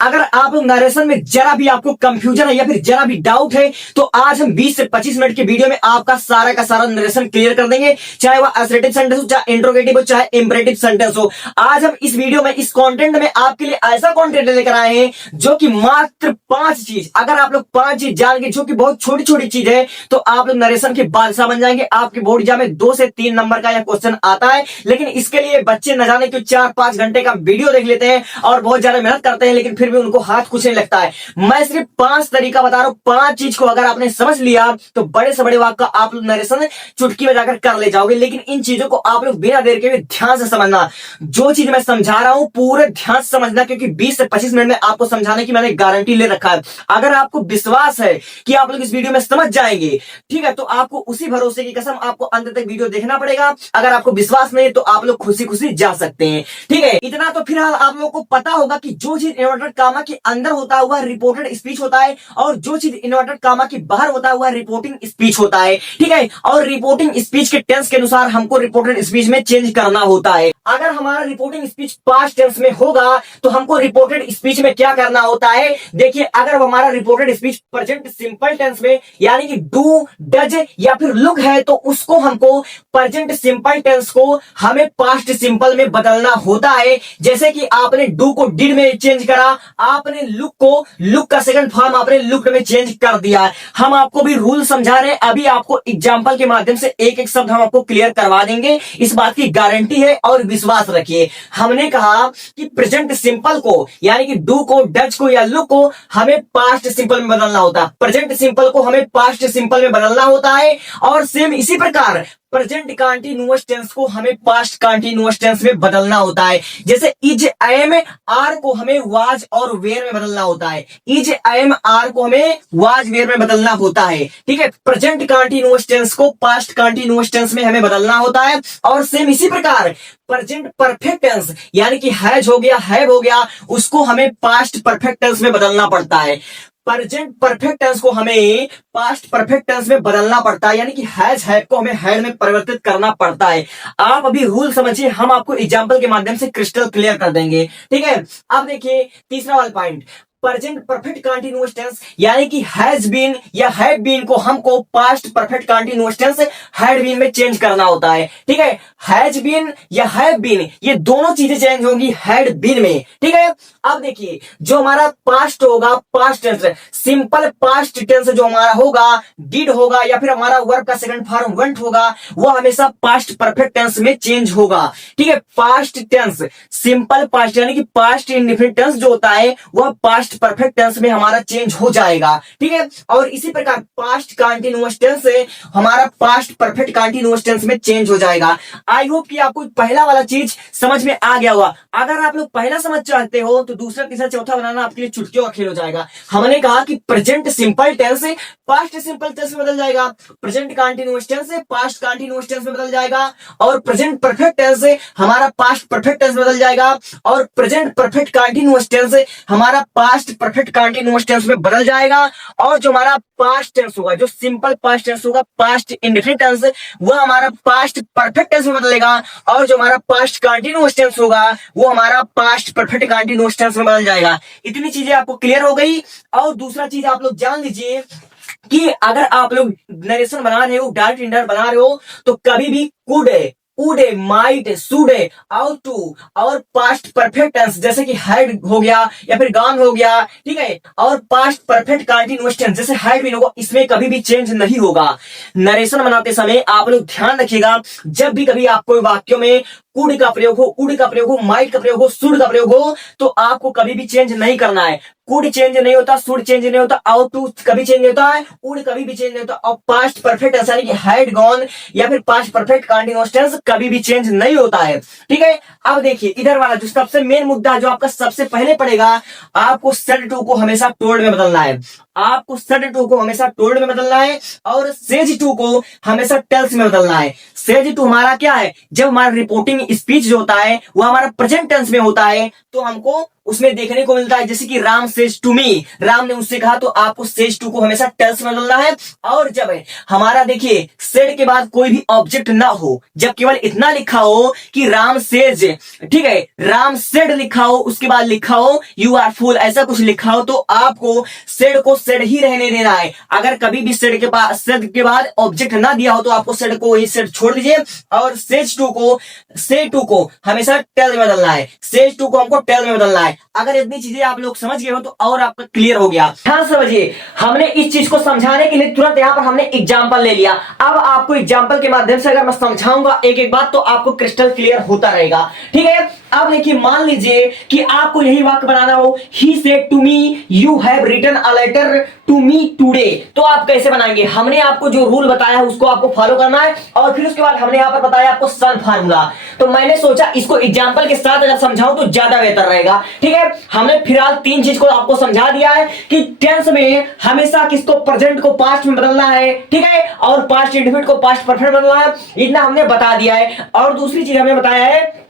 अगर आप लोग नरेशन में जरा भी आपको कंफ्यूजन है या फिर जरा भी डाउट है तो आज हम 20 से 25 मिनट के वीडियो में आपका सारा का सारा नरेशन क्लियर कर देंगे, चाहे वह असर्टिव सेंटेंस हो, चाहे इंट्रोगेटिव हो, चाहे इंपरेटिव सेंटेंस हो। आज हम इस वीडियो में इस कंटेंट में आपके लिए ऐसा कंटेंट लेकर आए हैं जो कि मात्र 5 चीज, अगर आप लोग 5 चीज जान के, जो कि बहुत छोटी छोटी चीज है, तो आप लोग नरेशन के बादशाह बन जाएंगे। आपके बोर्ड एग्जाम में 2 से 3 नंबर का यह क्वेश्चन आता है, लेकिन इसके लिए बच्चे न जाने क्यों 4-5 घंटे का वीडियो देख लेते हैं और बहुत ज्यादा मेहनत करते हैं, लेकिन फिर भी उनको हाथ कुछ नहीं लगता है। मैं सिर्फ 5 तरीका बता रहा हूं, 5 चीज को अगर आपने समझ लिया तो बड़े से बड़े वाक्य का आप लोग नरेशन चुटकी बजाकर कर ले जाओगे। लेकिन इन चीजों को आप लोग बिना देर के भी ध्यान से समझना। जो चीज मैं समझा रहा हूं पूरे ध्यान से समझना, क्योंकि 20 से 25 मिनट में आपको समझाने की मैंने गारंटी ले रखा है। अगर आपको विश्वास है कि आप लोग इस वीडियो में समझ जाएंगे, ठीक है, तो आपको उसी भरोसे की कसम आपको अंत तक वीडियो देखना पड़ेगा। अगर आपको विश्वास नहीं तो आप लोग खुशी खुशी जा सकते हैं, ठीक है। इतना तो फिलहाल आप लोगों को पता होगा कि जो चीज इन्वर्टेड कामा के अंदर होता है वह रिपोर्टेड स्पीच होता है, और जो चीज इन्वर्टेड कामा के बाहर होता है वह रिपोर्टिंग स्पीच होता है, ठीक है। और रिपोर्टिंग स्पीच के टेंस के अनुसार हमको रिपोर्टेड स्पीच में चेंज करना होता है। अगर हमारा रिपोर्टिंग स्पीच पास्ट टेंस में होगा तो हमको रिपोर्टेड स्पीच में क्या करना होता है, देखिए। अगर हमारा reported speech present simple tense में यानी कि डू, डज या फिर लुक है, तो उसको हमको प्रेजेंट सिंपल टेंस को हमें पास्ट सिंपल में बदलना होता है। जैसे कि आपने डू को डिड में चेंज करा, आपने लुक को लुक का सेकंड फॉर्म आपने लुक्ड में चेंज कर दिया। हम आपको भी रूल समझा रहे हैं, अभी आपको एग्जांपल के माध्यम से एक एक शब्द हम आपको क्लियर करवा देंगे, इस बात की गारंटी है और विश्वास रखिए। हमने कहा कि प्रेजेंट सिंपल को यानी कि डू को, डज को या लुक को हमें पास्ट सिंपल में बदलना होता है, प्रेजेंट सिंपल को हमें पास्ट सिंपल में बदलना होता है, और सेम इसी प्रकार प्रेजेंट कंटीन्यूअस टेंस को हमें पास्ट कंटीन्यूअस टेंस में बदलना होता है। जैसे इज, एम, आर को हमें वाज और वेयर में बदलना होता है। इज, एम, आर को हमें वाज, वेयर में बदलना होता है, ठीक है। प्रेजेंट कंटीन्यूअस टेंस को पास्ट कंटीन्यूअस टेंस में हमें बदलना होता है, और सेम इसी प्रकार प्रेजेंट परफेक्ट टेंस यानी कि हैज हो गया, हैव हो गया, उसको हमें पास्ट परफेक्ट टेंस में बदलना पड़ता है। प्रेजेंट परफेक्ट टेंस को हमें पास्ट परफेक्ट टेंस में बदलना पड़ता है, यानी कि हैज, हैव को हमें हैड में परिवर्तित करना पड़ता है। आप अभी रूल समझिए, हम आपको एग्जांपल के माध्यम से क्रिस्टल क्लियर कर देंगे, ठीक है। अब देखिए तीसरा वाला point, present perfect continuous tense यानी कि हैज बीन या हैव बीन को हमको past perfect continuous tense had been में चेंज करना होता है, ठीक है। हैज बीन या हैव बीन ये दोनों चीजें चेंज होंगी हैड बीन में, ठीक है। अब देखिए जो हमारा पास्ट होगा, past tense, simple past tense जो हमारा होगा, डिड होगा या फिर हमारा वर्ब का सेकंड फॉर्म वेंट होगा, वो हमेशा पास्ट परफेक्ट टेंस में चेंज होगा, ठीक है। पास्ट टेंस, सिंपल पास्ट यानी कि पास्ट इंडेफिनिट टेंस जो होता है वह पास्ट परफेक्ट टेंस में हमारा चेंज हो जाएगा, ठीक है। और इसी प्रकार पास्ट कंटीन्यूअस टेंस से हमारा पास्ट परफेक्ट कंटीन्यूअस टेंस में चेंज हो जाएगा। आई होप कि आपको पहला वाला चीज समझ में आ गया होगा। अगर आप लोग पहला समझ चाहते हो तो दूसरा, तीसरा, चौथा बनाना आपके लिए चुटकियों का खेल हो जाएगा। हमने कहा कि प्रेजेंट सिंपल टेंस से पास्ट सिंपल टेंस में बदल जाएगा, प्रेजेंट कंटीन्यूअस टेंस से पास्ट कंटीन्यूअस टेंस में बदल जाएगा, और प्रेजेंट परफेक्ट टेंस से हमारा पास्ट परफेक्ट टेंस में बदल जाएगा, और प्रेजेंट परफेक्ट कंटीन्यूअस टेंस से हमारा पास्ट परफेक्ट कंटीन्यूअस टेंस में बदल जाएगा, और जो हमारा पास्ट टेंस होगा, जो सिंपल पास्ट टेंस होगा, पास्ट इंडेफिनिट टेंस, वह हमारा पास्ट परफेक्ट टेंस में बदलेगा, और जो हमारा पास्ट कंटीन्यूअस टेंस होगा वो हमारा पास्ट परफेक्ट कंटीन्यूअस टेंस में बदल जाएगा। इतनी चीजें आपको क्लियर हो गई। और दूसरा चीज आप लोग जान लीजिए कि अगर आप लोग नरेशन बना रहे हो, डायरेक्ट इंडायरेक्ट बना रहे हो, तो कभी भी could, would, might, should, ought to और पास्ट परफेक्ट टेंस जैसे कि हैड हो गया या फिर गॉन हो गया, ठीक है, और पास्ट परफेक्ट कंटीन्यूअस टेंस जैसे हैड बीन होगा, इसमें कभी भी चेंज नहीं होगा। नरेशन बनाते समय आप लोग ध्यान रखिएगा, जब भी कभी आपको वाक्यों में कुड का प्रयोग हो, उड का प्रयोग हो, माइट का प्रयोग हो, शुड का प्रयोग हो, तो आपको कभी भी चेंज नहीं करना है। कुड चेंज नहीं होता, शुड चेंज नहीं होता, आउट टू कभी चेंज नहीं होता है, उड कभी भी चेंज नहीं होता, और पास्ट परफेक्ट टेंस यानी कि हैड, गॉन या फिर पास्ट परफेक्ट कंटीन्यूअस टेंस कभी भी चेंज नहीं होता है, ठीक है। अब देखिए इधर वाला जो सबसे मेन मुद्दा जो आपका सबसे पहले पड़ेगा, आपको सेड टू को हमेशा टोल्ड में बदलना है। आपको सेड टू को हमेशा टोल्ड में बदलना है, और सेज टू को हमेशा टेल्स में बदलना है। सेज टू हमारा क्या है, जब हमारा रिपोर्टिंग रिपोर्टिंग स्पीच जो होता है वो हमारा प्रेजेंट टेंस में होता है, तो हमको उसमें देखने को मिलता है जैसे कि Ram says to me, Ram ने उससे कहा, तो आपको सेज टू को हमेशा टेंस में बदलना है। और जब हमारा देखिए सेड के बाद कोई भी ऑब्जेक्ट ना हो, जब केवल इतना लिखा हो कि राम सेज, ठीक है, राम सेड लिखा हो, उसके बाद लिखा हो यू आर फूल, ऐसा कुछ लिखा हो, तो आपको सेड को सेड ही रहने देना है। अगर कभी भी सेड के पास सेड के बाद ऑब्जेक्ट ना दिया हो तो आपको सेड को ही सेड छोड़ दीजिए और सेज टू को हमेशा टेल में बदलना है, सेज टू को हमको टेल में बदलना है। अगर इतनी चीजें आप लोग समझ गए हो तो और आपका क्लियर हो गया। ध्यान से समझिए, हमने इस चीज को समझाने के लिए तुरंत यहां पर हमने एग्जांपल ले लिया। अब आपको एग्जांपल के माध्यम से अगर मैं समझाऊंगा एक एक बात तो आपको क्रिस्टल क्लियर होता रहेगा, ठीक है। अब देखिए, मान लीजिए कि आपको यही वाक्य बनाना हो, he said to me you have written a letter to me today, तो आप कैसे बनाएंगे? हमने आपको जो रूल बताया है उसको आपको फॉलो करना है और फिर उसके बाद हमने यहां पर बताया आपको सन फार्मूला, तो मैंने सोचा इसको एग्जांपल के साथ अगर समझाऊं तो ज्यादा बेहतर रहेगा, ठीक है। हमने फिलहाल तीन चीज को आपको समझा दिया है कि टेंस में हमेशा किसको, प्रेजेंट को पास्ट में बदलना है, ठीक है, और पास्ट इंडेफिनिट को पास्ट परफेक्ट बदलना है, इतना हमने बता दिया है। और दूसरी चीज हमने बताया है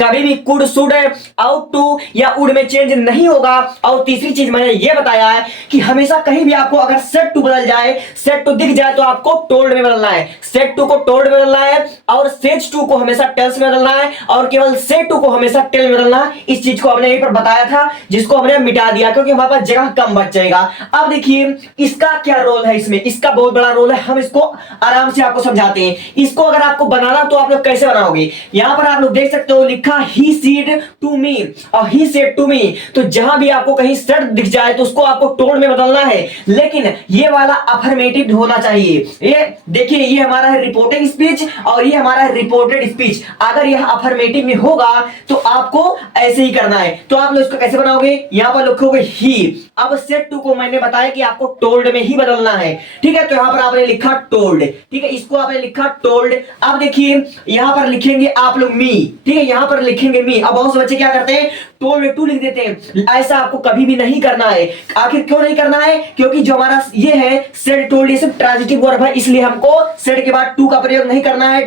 कभी भी कुड शुड आउट टू या वुड में चेंज नहीं होगा। और तीसरी चीज मैंने ये बताया है कि हमेशा कहीं भी आपको अगर सेड टू बदल जाए, सेड टू दिख जाए तो आपको टोल्ड में बदलना है, सेड टू को टोल्ड में बदलना है और सेज टू को हमेशा टेल्स में बदलना है और केवल सेड टू को हमेशा टेल में बदलना है। इस चीज को हमने यहीं पर बताया था जिसको हमने मिटा दिया क्योंकि हमारे पास जगह कम बच जाएगा। अब देखिए इसका क्या रोल है, इसमें इसका बहुत बड़ा रोल है, हम इसको आराम से आपको समझाते हैं। इसको अगर आपको बनाना तो आप लोग कैसे बनाओगे, यहां पर आप लोग देख सकते हो लिखा ही सेड टू मी और ही सेड टू मी, तो जहां भी आपको कहीं सेड दिख जाए तो उसको आपको टोल्ड में बदलना है, लेकिन ये वाला अफर्मेटिव होना चाहिए। ये देखिए, ये हमारा है रिपोर्टिंग स्पीच और ये हमारा है रिपोर्टेड स्पीच। अगर यह अफर्मेटिव में होगा तो आपको ऐसे ही करना है। तो आप लोग इसको कैसे बनाओगे, यहां पर लिखोगे ही। अब सेड टू को मैंने बताया कि आपको टोल्ड में ही बदलना है, ठीक है, तो यहां पर आपने लिखा टोल्ड, ठीक है, इसको आपने लिखा टोल्ड। अब देखिए यहां पर लिखेंगे आप लोग मी, ठीक है, यहां पर लिखेंगे मी। अब बहुत से बच्चे क्या करते हैं, टोल्ड टू लिख देते हैं, ऐसा आपको कभी भी नहीं करना है। आखिर क्यों नहीं करना है, क्योंकि जो हमारा ये है सेड टोल्ड, ये सब ट्रांजिटिव वर्ब है, इसलिए हमको सेड के बाद टू का प्रयोग नहीं करना है,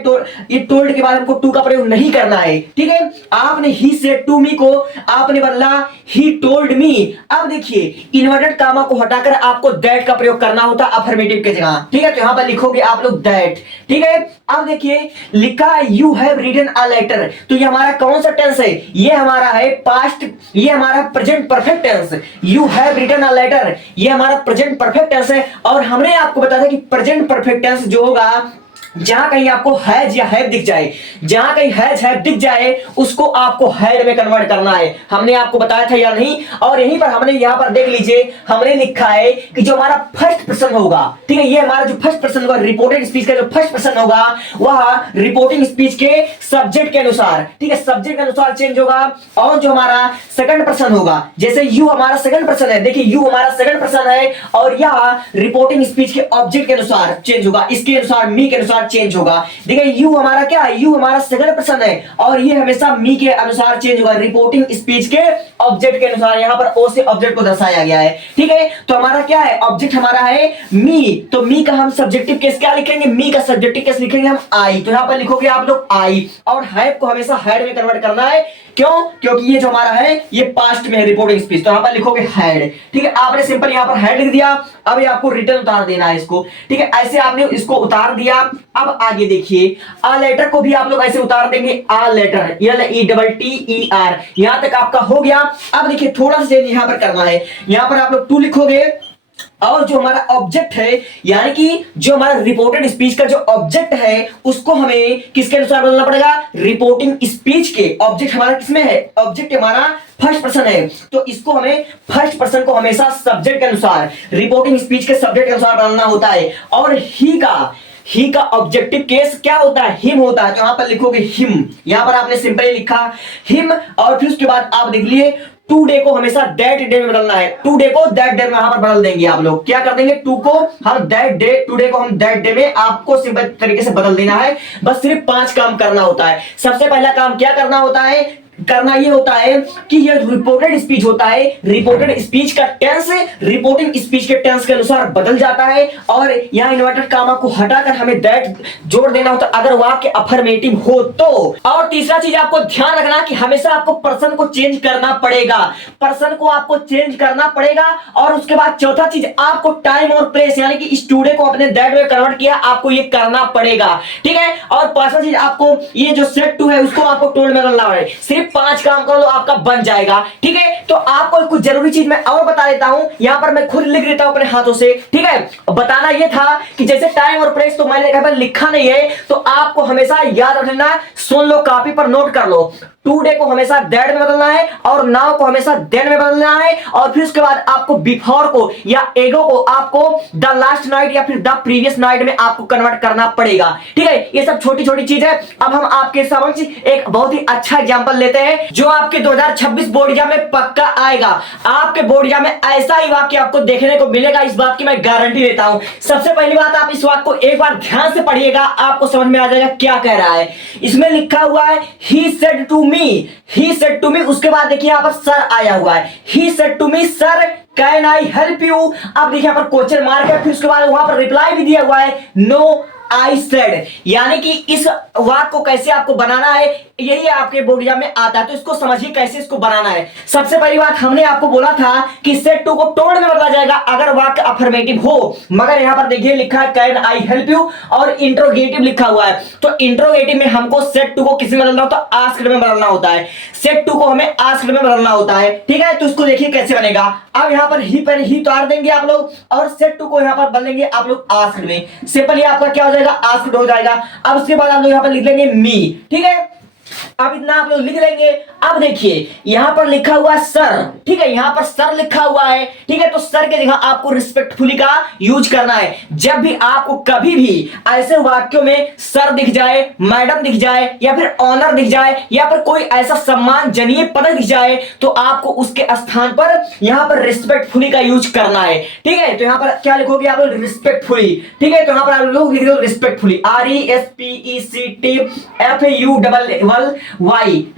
ये टोल्ड के बाद हमको टू का प्रयोग नहीं करना है, ठीक है। आपने ही सेड टू मी को आपने बदला ही टोल्ड मी। अब देखिए इन्वर्टेड कामा को हटाकर आपको दैट का प्रयोग करना होता है अफर्मेटिव की जगह, ठीक है, तो यहां पर लिखोगे आप लोग दैट, ठीक है। अब देखिए लिखा you have written a letter, तो ये हमारा कौन सा टेंस है, ये हमारा है पास्ट, ये हमारा present perfect tense. You have written a letter ये हमारा प्रेजेंट परफेक्ट टेंस है और हमने आपको बताया था कि प्रेजेंट परफेक्ट टेंस जो होगा जहां कहीं आपको हैज या हैव दिख जाए, जहां कहीं हैज हैव दिख जाए उसको आपको हैड में कन्वर्ट करना है, हमने आपको बताया था या नहीं। और यहीं पर हमने यहां पर देख लीजिए हमने लिखा है कि जो हमारा फर्स्ट पर्सन होगा, ठीक है, ये हमारा जो फर्स्ट पर्सन होगा रिपोर्टेड स्पीच का जो फर्स्ट पर्सन होगा वह रिपोर्टिंग स्पीच के सब्जेक्ट के अनुसार, ठीक है, सब्जेक्ट के अनुसार चेंज होगा। और जो हमारा सेकंड पर्सन होगा, जैसे यू हमारा सेकंड पर्सन है, देखिए यू हमारा सेकंड पर्सन है और यह रिपोर्टिंग स्पीच के ऑब्जेक्ट के अनुसार चेंज होगा, इसके अनुसार मी के अनुसार चेंज होगा। देखिए यू हमारा क्या है, यू हमारा सेकंड पर्सन है और ये हमेशा मी के अनुसार चेंज होगा, रिपोर्टिंग स्पीच के ऑब्जेक्ट के अनुसार। यहां पर ओ से ऑब्जेक्ट को दर्शाया गया है, ठीक है। तो हमारा क्या है, ऑब्जेक्ट हमारा है मी, तो मी का हम सब्जेक्टिव केस क्या लिखेंगे, मी का सब्जेक्टिव केस लिखेंगे हम आई, तो यहां पर लिखोगे आप लोग आई। और हैव को हमेशा हैड में कन्वर्ट करना है, क्यों, क्योंकि ये जो हमारा है ये पास्ट में है रिपोर्टिंग स्पीच, तो यहां पर लिखोगे हैड, ठीक है। आपने सिंपल यहां पर हैड लिख दिया, अब ये आपको रिटर्न उतार देना है इसको, ठीक है, ऐसे आपने इसको उतार दिया। अब आगे देखिए आ लेटर को भी आप लोग ऐसे उतार देंगे, आ लेटर LETTER, यहां तक आपका हो गया। अब देखिए थोड़ा सा चेंज यहां पर करना है, यहां पर आप लोग टू लिखोगे और जो हमारा ऑब्जेक्ट है यानी कि जो हमारा रिपोर्टेड स्पीच का जो ऑब्जेक्ट है उसको हमें किसके अनुसार बदलना पड़ेगा, रिपोर्टिंग स्पीच के। ऑब्जेक्ट हमारा किसमें है, ऑब्जेक्ट हमारा फर्स्ट पर्सन है, तो इसको हमें फर्स्ट पर्सन को हमेशा सब्जेक्ट के अनुसार, रिपोर्टिंग स्पीच के सब्जेक्ट के अनुसार बदलना होता है। और ही का ऑब्जेक्टिव केस क्या होता है, हिम होता है, तो यहां पर लिखोगे हिम, यहां पर आपने सिंपली लिखा हिम। और फिर उसके बाद आप देख लिए टू डे को हमेशा दैट डे में बदलना है, टू डे को दैट डे में यहां पर बदल देंगे। आप लोग क्या कर देंगे, टू को हम दैट डे, टू डे को हम दैट डे में आपको सिंपल तरीके से बदल देना है। बस सिर्फ 5 काम करना होता है। सबसे पहला काम क्या करना होता है, करना ये होता है कि ये रिपोर्टेड स्पीच होता है, रिपोर्टेड स्पीच का टेंस रिपोर्टिंग स्पीच के टेंस के अनुसार बदल जाता है और यहाँ इन्वर्टेड कामा को हटाकर हमें दैट जोड़ देना होता है अगर वाक्य अफर्मेटिव हो तो। और तीसरा चीज आपको ध्यान रखना कि हमेशा आपको पर्सन को चेंज करना पड़ेगा, पर्सन को आपको चेंज करना पड़ेगा। और उसके बाद चौथा चीज आपको टाइम और प्लेस यानी कि स्टूडे को अपने दैट में कन्वर्ट किया, आपको ये करना पड़ेगा, ठीक है। और पांचवा चीज आपको ये जो सेट टू है उसको आपको टोल्ड में करना है। सिर्फ 5 काम कर लो आपका बन जाएगा, ठीक है। तो आपको कुछ जरूरी चीज मैं और बता देता हूं, यहां पर मैं खुद लिख देता हूं अपने हाथों से, ठीक है। बताना ये था कि जैसे टाइम और प्लेस तो मैंने लिखा नहीं है, तो आपको हमेशा याद रखना, सुन लो, कॉपी पर नोट कर लो। टुडे को हमेशा दैट में बदलना है और नाउ को हमेशा देन में बदलना है। और फिर उसके बाद आपको बिफोर को या एगो को आपको द लास्ट नाइट या फिर द प्रीवियस नाइट में आपको कन्वर्ट करना पड़ेगा, ठीक है। ये सब छोटी छोटी चीज है। अब हम आपके समक्ष एक बहुत ही अच्छा एग्जांपल लेते हैं जो आपके 2026 बोर्ड एग्जाम में पक्का आएगा। आपके बोर्ड एग्जाम में ऐसा ही वाक्य आपको देखने को मिलेगा, इस बात की मैं गारंटी देता हूं। सबसे पहली बात, आप इस वाक्य को एक बार ध्यान से पढ़िएगा, आपको समझ में आ जाएगा क्या कह रहा है। इसमें लिखा हुआ है he said to me, he said to me, उसके बाद देखिए यहां पर सर आया हुआ है, he said to me sir can I help you. अब देखिए यहां पर क्वेश्चन मार्क है, फिर उसके बाद वहां पर रिप्लाई भी दिया हुआ है नो आई सेड। यानी कि इस वाक्य को कैसे आपको बनाना है यही आपके बोर्ड एग्जाम में आता है, तो इसको समझिए कैसे इसको बनाना है। सबसे पहली बात, हमने आपको बोला था कि सेड टू को टोल्ड में बदला जाएगा अगर वाक्य अफर्मेटिव हो, मगर यहां पर देखिए लिखा है कैन आई हेल्प यू और इंट्रोगेटिव लिखा हुआ है। तो इंट्रोगेटिव में हमको सेड टू को किसी में बदलना होता है, आस्क्ड में बदलना होता है। सेड टू को हमें आस्क्ड में बदलना होता है, ठीक है। तो इसको देखिए कैसे बनेगा। अब यहां पर ही पर ही उतार देंगे आप लोग और सेड टू को यहां पर बदलेंगे आप लोग आस्क्ड में। सिंपल, ये आपका क्या हो जाएगा, आस्क्ड हो जाएगा। अब उसके बाद आप लोग यहां पर लिख लेंगे मी, ठीक है। अब इतना आप लोग लिख लेंगे। अब देखिए यहां पर लिखा हुआ सर, ठीक है, यहां पर सर लिखा हुआ है, ठीक है। तो सर के जगह आपको रिस्पेक्टफुली का यूज करना है। जब भी आपको कभी भी ऐसे वाक्यों में सर दिख जाए, मैडम दिख जाए या फिर ऑनर दिख जाए या फिर कोई ऐसा सम्मानजनीय पद दिख जाए, तो आपको उसके स्थान पर यहां पर रिस्पेक्टफुली का यूज करना है, ठीक है। तो यहां पर क्या लिखोगे आप लोग, रिस्पेक्टफुली, ठीक है। तो यहां पर आप लोग लिख दो रिस्पेक्टफुली, RESPECTFULLY,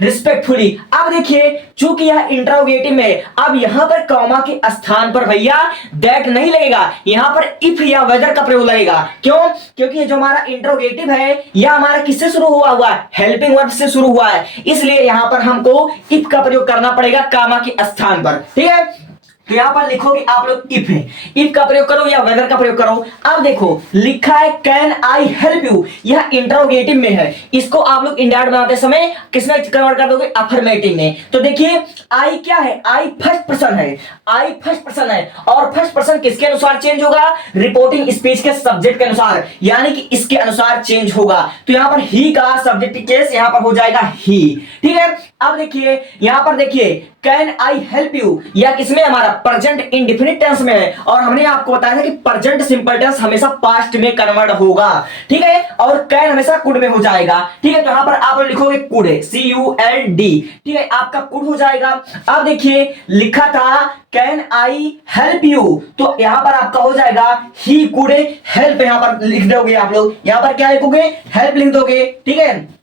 रिस्पेक्टफुली। अब देखिए चूंकि यह इंट्रोगेटिव में, अब यहां पर कॉमा के स्थान पर भैया दैट नहीं लगेगा, यहां पर इफ या वेदर का प्रयोग लगेगा। क्यों? क्योंकि ये जो हमारा इंट्रोगेटिव है यह हमारा किससे शुरू हुआ है, हेल्पिंग वर्ब से शुरू हुआ है, इसलिए यहां पर हमको इफ का प्रयोग करना पड़ेगा कॉमा के स्थान पर, ठीक है। तो यहां पर लिखोगे आप लोग इफ है, इफ का प्रयोग करो या वेदर का प्रयोग करो। अब देखो लिखा है कैन आई हेल्प यू, यह इंट्रोगेटिव में है, इसको आप लोग इंडायरेक्ट बनाते समय किसमें कन्वर्ट कर दोगे, अफर्मेटिव में। तो देखिए आई क्या है, आई फर्स्ट पर्सन है, आई फर्स्ट पर्सन है और फर्स्ट पर्सन किसके अनुसार चेंज होगा, रिपोर्टिंग स्पीच के सब्जेक्ट के अनुसार, यानी कि इसके अनुसार चेंज होगा। तो यहां पर ही का सब्जेक्ट केस यहां पर हो जाएगा ही, ठीक है। अब देखिए यहां पर देखिए कैन आई हेल्प यू, या किसमें, हमारा प्रेजेंट इंडेफिनिट टेंस में है और हमने आपको बताया था कि प्रेजेंट सिंपल टेंस हमेशा पास्ट में कन्वर्ट होगा, ठीक है। और कैन हमेशा कुड में हो जाएगा, ठीक है। तो यहां पर आप लिखोगे कुड, CULD, ठीक है, आपका कुड हो जाएगा। अब देखिए लिखा था कैन आई हेल्प यू, तो यहां पर आपका हो जाएगा ही कुड हेल्प, यहां पर लिख दोगे आप लोग, यहां पर क्या लिखोगे, हेल्प लिख दोगे, ठीक है।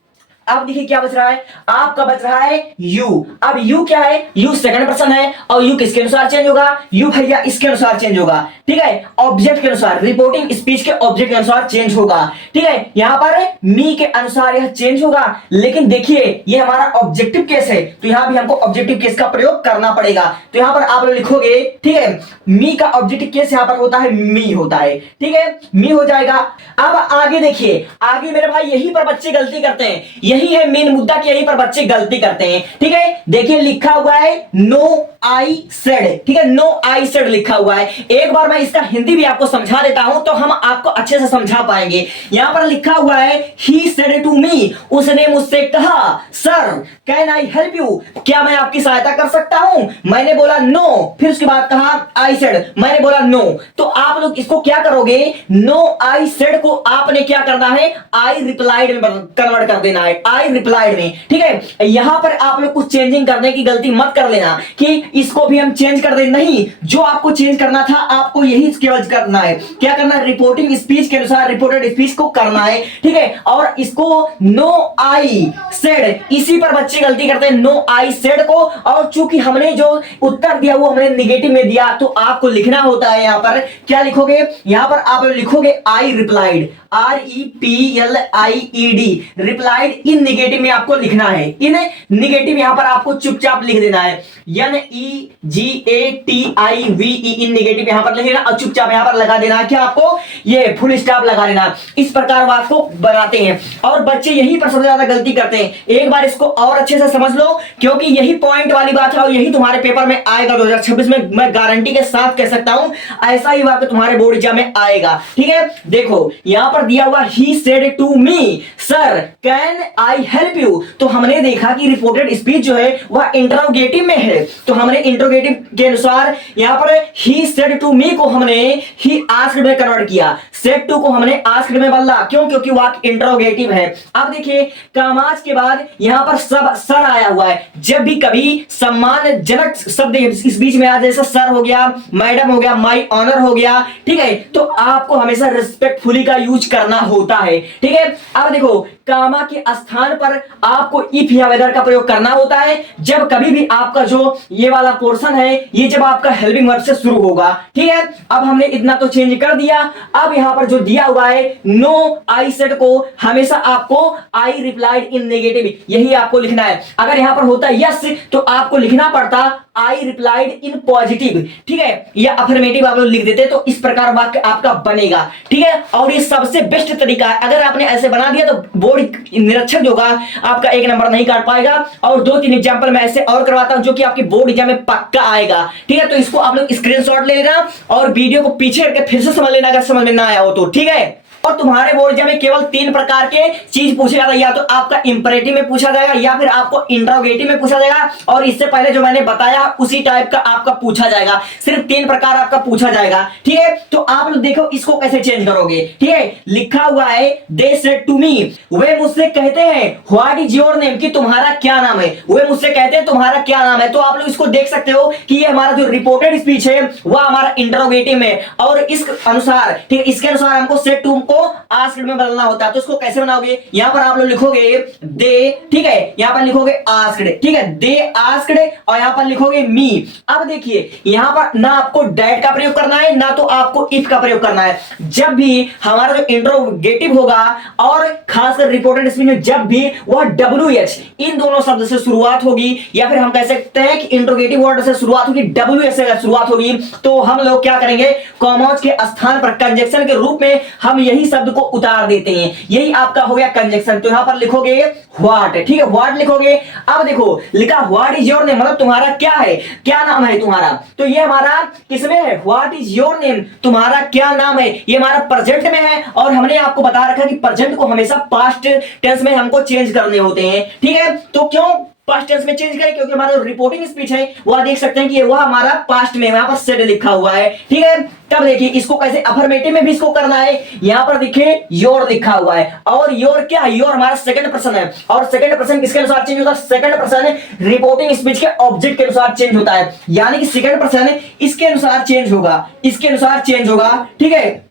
अब देखिए क्या बच रहा है, आपका बच रहा है यू। अब यू क्या है, यू सेकंड पर्सन है और यू किसके अनुसार चेंज होगा, यू भैया इसके अनुसार चेंज होगा, ठीक है, ऑब्जेक्ट के अनुसार, रिपोर्टिंग स्पीच के ऑब्जेक्ट के अनुसार चेंज होगा, ठीक है। यहां पर मी के अनुसार यह चेंज होगा, लेकिन देखिए ये हमारा ऑब्जेक्टिव केस है तो यहां भी हमको ऑब्जेक्टिव केस का प्रयोग करना पड़ेगा। तो यहां पर आप लोग लिखोगे, ठीक है, मी का ऑब्जेक्टिव केस यहां पर होता है मी होता है, ठीक है, मी हो जाएगा। अब आगे देखिए, आगे मेरे भाई यही पर बच्चे गलती करते हैं, यही है मेन मुद्दा कि यहीं पर बच्चे गलती करते हैं, ठीक है। देखिए लिखा हुआ है नो आई सेड, ठीक है, नो आई सेड लिखा हुआ है। एक बार मैं इसका हिंदी भी आपको समझा देता हूं तो हम आपको अच्छे से समझा पाएंगे। यहां पर लिखा हुआ है ही सेड टू मी, उसने मुझसे कहा sir can I help you, क्या मैं आपकी सहायता कर सकता हूं, मैंने बोला नो, फिर उसके बाद कहा आई सेड, मैंने बोला नो। तो आप लोग इसको क्या करोगे, नो आई सेड को आपने क्या करना है, आई रिप्लाइड में कन्वर्ट कर देना है, आई रिप्लाइड में, ठीक है। यहां पर आप लोग कुछ चेंजिंग करने की गलती मत कर लेना कि इसको भी हम चेंज कर दें, नहीं, जो आपको चेंज करना था आपको यही केवल करना है। क्या करना है, रिपोर्टिंग स्पीच के अनुसार रिपोर्टेड स्पीच को करना है, ठीक है। और इसको नो आई सेड, इसी पर बच्चे गलती करते हैं, नो आई सेड को। और चूंकि हमने जो उत्तर दिया वो हमने निगेटिव में दिया, तो आपको लिखना होता है यहां पर, क्या लिखोगे, यहां पर आप लिखोगे I replied, REPLIED, replied in negative में आपको लिखना है। इन निगेटिव यहां पर आपको चुपचाप लिख देना है, NEGATIVE, इन निगेटिव यहां पर लिखना और चुपचाप यहां पर लगा देना है, क्या आपको ये फुल स्टॉप लगा देना। इस प्रकार वाक्य को बनाते हैं और बच्चे यहीं पर सबसे ज्यादा गलती करते हैं। एक बार इसको और अच्छे से समझ लो, क्योंकि यही पॉइंट वाली बात है और यही तुम्हारे पेपर में आएगा 2026 में, मैं गारंटी के साथ कह सकता हूं ऐसा ही वाक्य तुम्हारे बोर्ड एग्जाम में आएगा, ठीक है। देखो यहां पर दिया हुआ he said to me sir can I help you, तो हमने देखा कि रिपोर्टेड स्पीच जो है वह इंटरोगेटिव में है, तो हमने इंटरोगेटिव के अनुसार यहां पर ही सेड टू मी को हमने ही आस्क्ड में कन्वर्ट किया, सेड टू को हमने आस्क्ड में बदला, क्यों, क्योंकि वाक्य इंटरोगेटिव है। अब देखिए कामाज के बाद यहां पर सब सर आया हुआ है, जब भी कभी सम्मानजनक शब्द इस बीच में आ, जैसे सर हो गया, मैडम हो गया, माय ऑनर हो गया, ठीक है, तो आपको हमेशा रिस्पेक्टफुली का यूज करना होता है, ठीक है। अब देखो कामा के स्थान पर आपको इफ या वेदर का प्रयोग करना होता है जब कभी भी आपका जो ये वाला पोर्शन है ये जब आपका हेल्पिंग वर्ब से शुरू होगा, ठीक है। अब हमने इतना तो चेंज कर दिया। अब यहां पर जो दिया हुआ है नो आई सेड को हमेशा आपको आई रिप्लाइड इन नेगेटिव यही आपको लिखना है। अगर यहां पर होता यस तो आपको लिखना पड़ता आई रिप्लाइड इन पॉजिटिव, ठीक है, या अफर्मेटिव आप लोग लिख देते तो इस प्रकार वाक्य आपका बनेगा, ठीक है। और ये सबसे बेस्ट तरीका है, अगर आपने ऐसे बना दिया तो बोर्ड निरीक्षक जो होगा आपका 1 नंबर नहीं काट पाएगा। और 2-3 एग्जांपल मैं ऐसे और करवाता हूं जो कि आपकी बोर्ड एग्जाम में पक्का आएगा, ठीक है। तो इसको आप लोग स्क्रीनशॉट ले लेना और वीडियो को पीछे करके फिर से समझ लेना अगर समझ में ना आया हो तो, ठीक है। और तुम्हारे बोर्ड एग्जाम में केवल 3 प्रकार के चीज पूछे जाता है, या तो आपका इंपरेटिव में पूछा जाएगा या फिर आपको इंटरोगेटिव में पूछा जाएगा, और इससे पहले जो मैंने बताया उसी टाइप का आपका पूछा जाएगा। सिर्फ 3 प्रकार आपका पूछा जाएगा, ठीक है। तो आप लोग देखो इसको कैसे चेंज करोगे, ठीक है। लिखा हुआ है दे सेड टू मी, वे मुझसे कहते हैं व्हाट इज योर नेम, कि तुम्हारा क्या नाम है, वे मुझसे कहते हैं तुम्हारा क्या नाम है। तो आप लोग इसको देख सकते हो कि ये हमारा जो रिपोर्टेड स्पीच है वह हमारा इंटरोगेटिव में, और इस अनुसार, ठीक है, इसके अनुसार हमको सेड टू को आस्क्ड में बदलना होता है। तो इसको कैसे बनाओगे, यहां पर आप लोग लिखोगे दे, ठीक है, यहां पर लिखोगे आस्क्ड, ठीक है, दे आस्क्ड, और यहां पर लिखोगे मी। अब देखिए यहां पर ना आपको डैट का प्रयोग करना है ना तो आपको इफ का प्रयोग करना है। जब भी हमारा जो इंटरोगेटिव होगा और खासकर रिपोर्टेड स्पीच में जब भी वह WH इन दोनों शब्द से शुरुआत होगी, या फिर हम कह सकते हैं कि इंटरोगेटिव वर्ड से शुरुआत होगी, WH से शुरुआत होगी, तो हम लोग क्या करेंगे, कॉमास के स्थान पर कंजक्शन के रूप में हम यही शब्द को उतार देते हैं। यही आपका हो गया कंजक्शन। तो यहां पर लिखोगे व्हाट, ठीक है, व्हाट लिखोगे। अब देखो लिखा व्हाट इज योर नेम, मतलब तुम्हारा क्या है, क्या नाम है तुम्हारा। तो ये हमारा किसमें है, व्हाट इज योर नेम, तुम्हारा क्या नाम है, ये हमारा प्रेजेंट में है। और हमने आपको बता रखा कि प्रेजेंट को हमेशा पास्ट टेंस में हमको चेंज करने होते हैं, ठीक है। तो क्यों पास्ट टेंस में चेंज करें, क्योंकि हमारा रिपोर्टिंग स्पीच है वह देख सकते हैं कि वह हमारा पास्ट में यहां पर सेड लिखा हुआ है, ठीक है। तब देखिए इसको कैसे अफर्मेटिव में भी इसको करना है, यहां पर देखिए योर लिखा हुआ है, और योर क्या है, योर हमारा सेकंड पर्सन है, और सेकंड पर्सन किसके अनुसार चेंज होता है, सेकंड पर्सन रिपोर्टिंग स्पीच के ऑब्जेक्ट के अनुसार चेंज होता है, यानी कि सेकंड पर्सन इसके अनुसार चेंज होगा, इसके अनुसार चेंज होगा, ठीक है,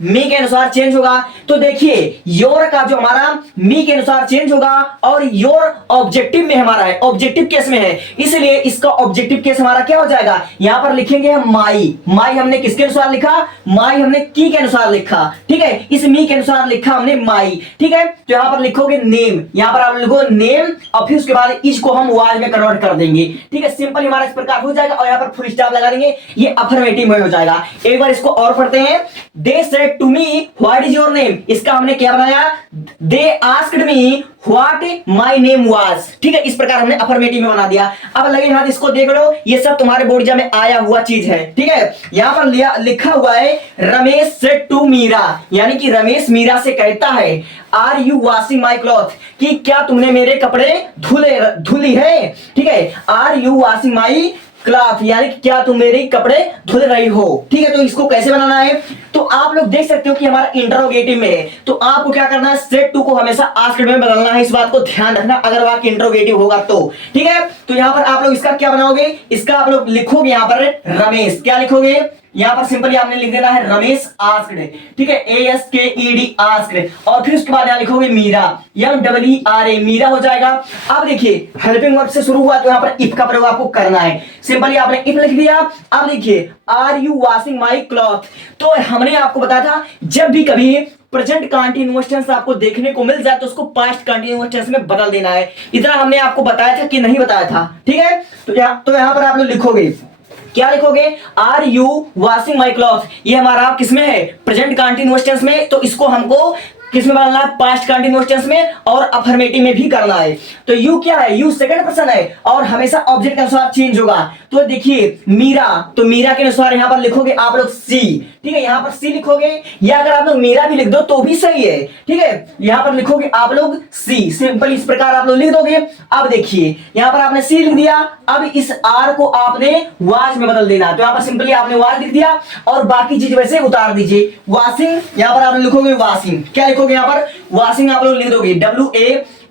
मी के अनुसार चेंज होगा। तो देखिए योर का जो हमारा मी के अनुसार चेंज होगा, और योर ऑब्जेक्टिव में हमारा है, ऑब्जेक्टिव केस में है, इसलिए इसका ऑब्जेक्टिव केस हमारा क्या हो जाएगा, यहां पर लिखेंगे हम माई। माई हमने किसके अनुसार लिखा, माई हमने की के अनुसार लिखा, ठीक है, इस मी के अनुसार लिखा हमने माई, ठीक है। तो यहां पर लिखोगे नेम, यहां पर आप लिखो नेम, और फिर उसके बाद इज को हम वाज में कन्वर्ट कर देंगे, ठीक है। सिंपल हमारा इस प्रकार हो जाएगा, और यहां पर फुल स्टॉप लगा देंगे, ये अफर्मेटिव में हो जाएगा। एक बार इसको और पढ़ते हैं, they said to me what is your name, इसका हमने क्या बनाया, they asked me what my name was, ठीक है, इस प्रकार हमने अफर्मेटिव में बना दिया। अब लगे हाथ इसको देख लो, ये सब तुम्हारे बोर्ड एग्जाम में आया हुआ चीज है, ठीक है। यहां पर लिखा हुआ है रमेश सेड टू मीरा, यानी कि रमेश मीरा से कहता है are you washing my cloth, कि क्या तुमने मेरे कपड़े धुली है, ठीक है, are you washing my cloth, यानी कि क्या तुम मेरे कपड़े धुल रही हो। ठीक है, तो इसको कैसे बनाना है, तो आप लोग देख सकते हो कि हमारा इंटरोगेटिव में है, तो आपको क्या करना है, सेट टू को हमेशा आस्क्ड में बदलना है। इस बात को ध्यान रखना अगर वाक्य इंटरोगेटिव होगा तो। ठीक है, तो यहां पर आप लोग इसका क्या बनाओगे, इसका आप लोग लिखोगे यहां पर रमेश, क्या लिखोगे, यहां पर सिंपली आपने लिख देना है रमेश आस्क्ड। ठीक है, ASKED आस्क्ड, और फिर उसके बाद यहां लिखोगे मीरा, MWRA मीरा हो जाएगा। अब देखिए हेल्पिंग वर्ब से शुरू हुआ तो यहां पर इफ का प्रयोग आपको करना है। सिंपली आपने इफ लिख दिया। अब देखिए are you washing my cloth, तो हमने आपको बताया था जब भी कभी प्रेजेंट कंटीन्यूअस टेंस आपको देखने को मिल जाए तो उसको पास्ट कंटीन्यूअस टेंस में बदल देना है। इतना हमने आपको बताया था कि नहीं बताया था। ठीक है, तो यहां पर आप लोग लिखोगे, क्या लिखोगे, are you washing my cloth, ये हमारा किसमें है, प्रेजेंट कंटीन्यूअस टेंस में, तो इसको हमको किसमें बदलना है, पास्ट कंटीन्यूअस टेंस में, और अफर्मेटिव में भी करना है। तो यू क्या है, यू सेकंड पर्सन है और हमेशा ऑब्जेक्ट के अनुसार चेंज होगा। तो देखिए मीरा, तो मीरा के अनुसार यहां पर लिखोगे आप लोग सी। ठीक है, यहां पर सी लिखोगे, या अगर आप लोग मीरा भी लिख दो तो भी सही है। ठीक है, यहां पर लिखोगे आप लोग सी, सिंपल इस प्रकार आप लोग लिख दोगे। अब देखिए यहां पर आपने सी लिख दिया, अब इस आर को आपने वाज में बदल देना, तो यहां पर सिंपली आपने वाज लिख दिया और बाकी चीज वैसे उतार दीजिए। वॉशिंग, यहां पर आप लिखोगे वॉशिंग, क्या लिखोगे यहां पर, वॉशिंग आप लोग लिख दोगे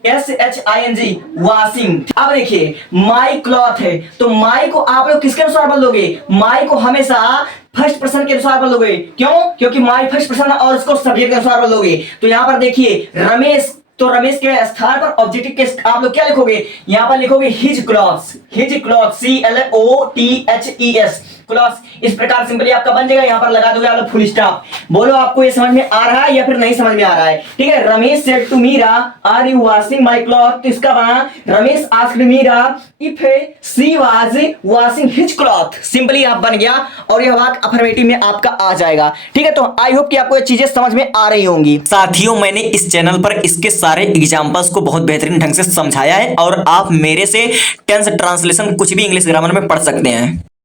WASHING वॉशिंग। अब देखिए माई क्लॉथ है, तो माई को आप लोग किसके अनुसार बदलोगे, माई को हमेशा फर्स्ट पर्सन के अनुसार बदलोगे। क्यों, क्योंकि माई फर्स्ट पर्सन है और उसको सब्जेक्ट के अनुसार बदलोगे। तो यहां पर देखिए रमेश, तो रमेश के स्थान पर ऑब्जेक्टिव के आप लोग क्या लिखोगे, यहां पर लिखोगे his clothes, his cloth CLOTHES clothes. इस प्रकार सिंपली आपका बन जाएगा, यहां पर लगा दोगे आप लोग फुल स्टॉप। बोलो आपको ये समझ में आ रहा है या फिर नहीं समझ में आ रहा है। ठीक है, Ramesh said to Meera are you washing my cloth, तो इसका बना Ramesh asked Meera if she was washing his cloth. Simply आप बन गया और यह वाक्य अफर्मेटिव में आपका आ जाएगा। ठीक है, तो आई होप कि आपको ये चीजें समझ में आ रही होंगी। साथियों, मैंने इस चैनल पर इसके सारे एग्जाम्पल्स को बहुत बेहतरीन ढंग से समझाया है और आप मेरे से टेंस ट्रांसलेशन कुछ भी इंग्लिश ग्रामर में पढ़ सकते हैं।